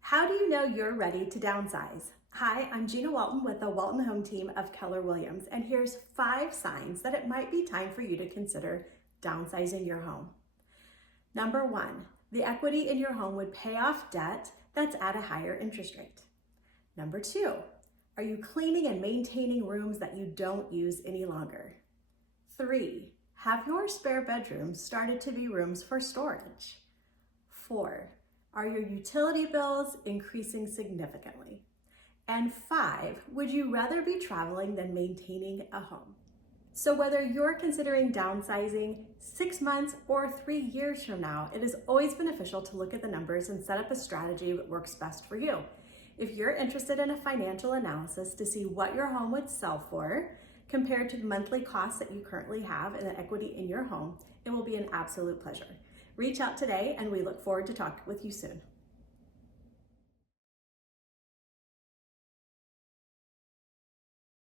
How do you know you're ready to downsize? Hi, I'm Gina Walton with the Walton Home Team of Keller Williams, and here's 5 signs that it might be time for you to consider downsizing your home. Number 1, the equity in your home would pay off debt that's at a higher interest rate. Number 2, are you cleaning and maintaining rooms that you don't use any longer? 3, have your spare bedrooms started to be rooms for storage? 4, are your utility bills increasing significantly? And 5, would you rather be traveling than maintaining a home? So whether you're considering downsizing 6 months or 3 years from now, it is always beneficial to look at the numbers and set up a strategy that works best for you. If you're interested in a financial analysis to see what your home would sell for compared to the monthly costs that you currently have and the equity in your home, it will be an absolute pleasure. Reach out today and we look forward to talking with you soon.